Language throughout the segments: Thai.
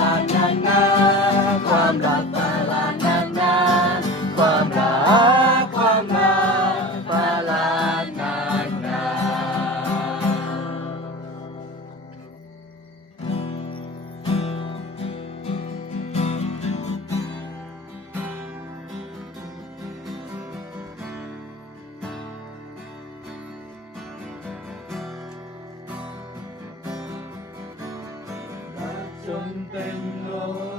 la la la. contento.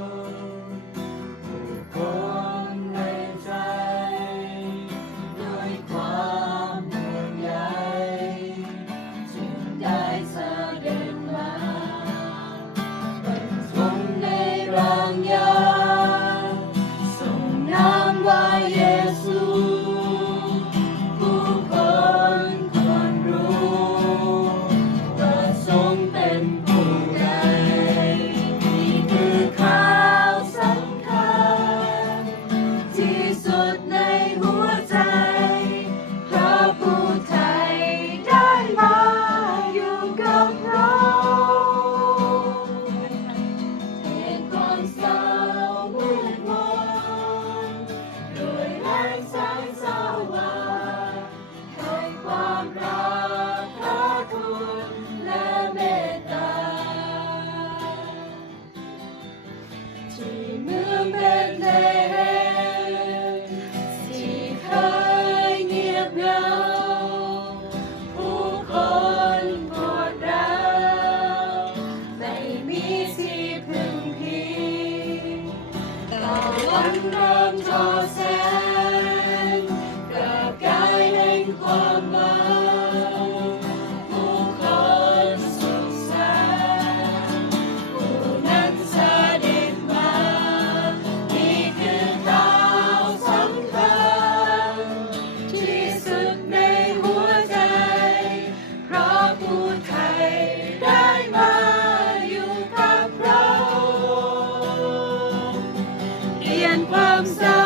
ลี่ยนความเศร้า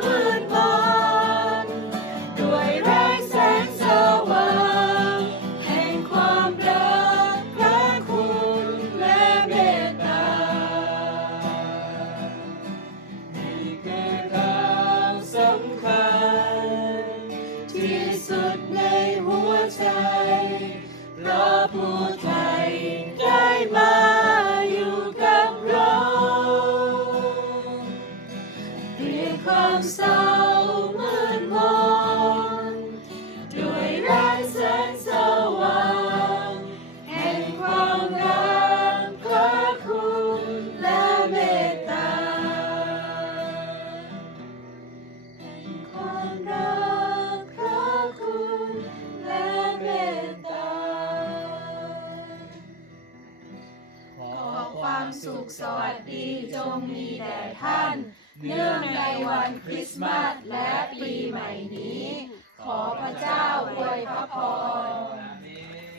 มืดมนด้วยแรงแสงสว่างแห่งความรักพระคุและเมตตานี่คือทาสำคัญ สุขสวัสดีจงมีแด่ท่าน เนื่องในวันคริสต์มาสและปีใหม่นี้ ขอพระเจ้าอวยพระพร